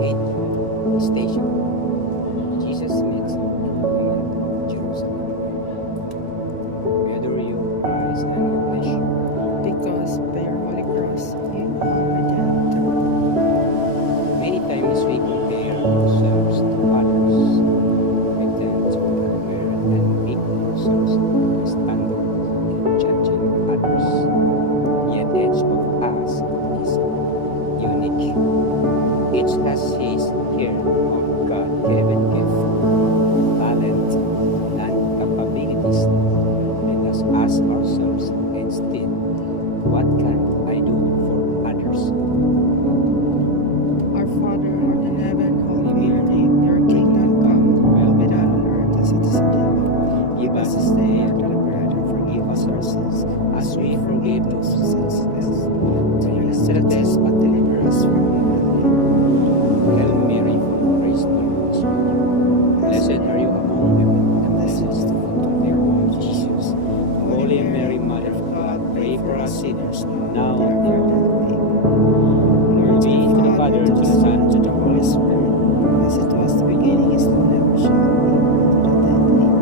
8th station. Jesus meets the woman of Jerusalem. We adore you, Christ, and we bless you. Because by your holy cross you are redeemed. Many times we compare ourselves to others. We tend to compare and make ourselves a standard in judging others. Yet each of us is unique. Each has his share of God-given gift, talent, and capabilities. Let us ask ourselves instead, what can I do for others? Our Father who art in heaven, hallowed be your name. Your kingdom come, your will be done on earth as it is in heaven. Give us this day our daily bread, and forgive us our sins, as we forgive those who sin against us. Lead us to the test, but deliver us from evil. Hail Mary, full of grace, the Lord is with you. Blessed are you among women, and blessed is the fruit of your womb, Jesus. Holy Mary, Mother of God, pray for us sinners, now and at our death. Amen. Glory be to the Father, to the Son, and to the Holy Spirit. As it was the beginning, is now, and ever shall be, world without end. Amen.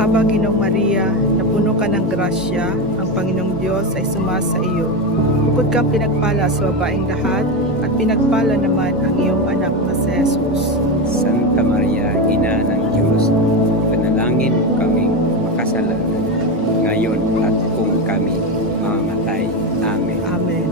Aba, Ginoong Maria, na puno ka ng grasya, ang Panginoong Diyos ay sumasa iyo. Bukod kang pinagpala sa babaeng lahat, at pinagpala naman ang iyong anak na si Jesus. Santa Maria, Ina ng Diyos, ipanalangin mo kaming makasalanan, ngayon at kung kami mamamatay. Amen. Amen.